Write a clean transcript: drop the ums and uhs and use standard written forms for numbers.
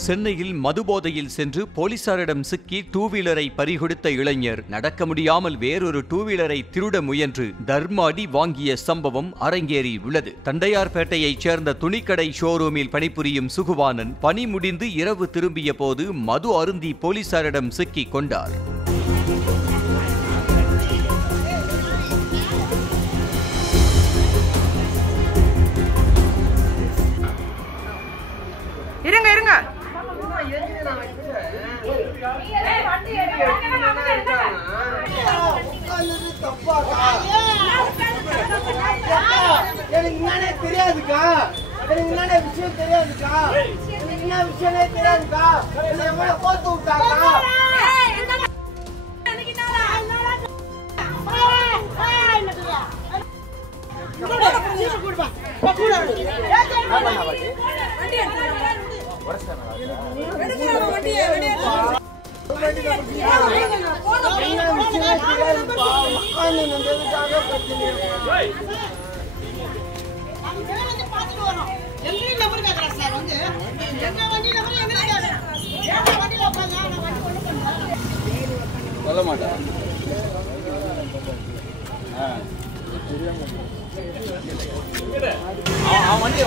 சென்னையில் மதுபோதையில் சென்று போலீசாரிடம் சிக்கி டூ வீலரை பறிகொடுத்த இளைஞர் நடக்க முடியாமல் வேறொரு டூ வீலரை திருட முயன்று தர்மாடி வாங்கிய சம்பவம் அரங்கேறியுள்ளது. தண்டையார்பேட்டையைச் சேர்ந்த துணிக்கடை ஷோரூமில் பணிபுரியும் சுகுவானன் பணி முடிந்து இரவு திரும்பிய போது மது அருந்தி போலீசாரிடம் சிக்கிக் கொண்டார். இருங்க இருங்க எனக்கு என்னன்னே தெரியாதுக்கா, எனக்கு என்னன்னே விஷயம் தெரியாதுக்கா, எனக்கு என்ன விஷயமே தெரியாதுக்கா, என்ன எவ்வளவு கோத்து விட்டாக்கா. சொல்ல மாட்டேன். அவன் வண்டி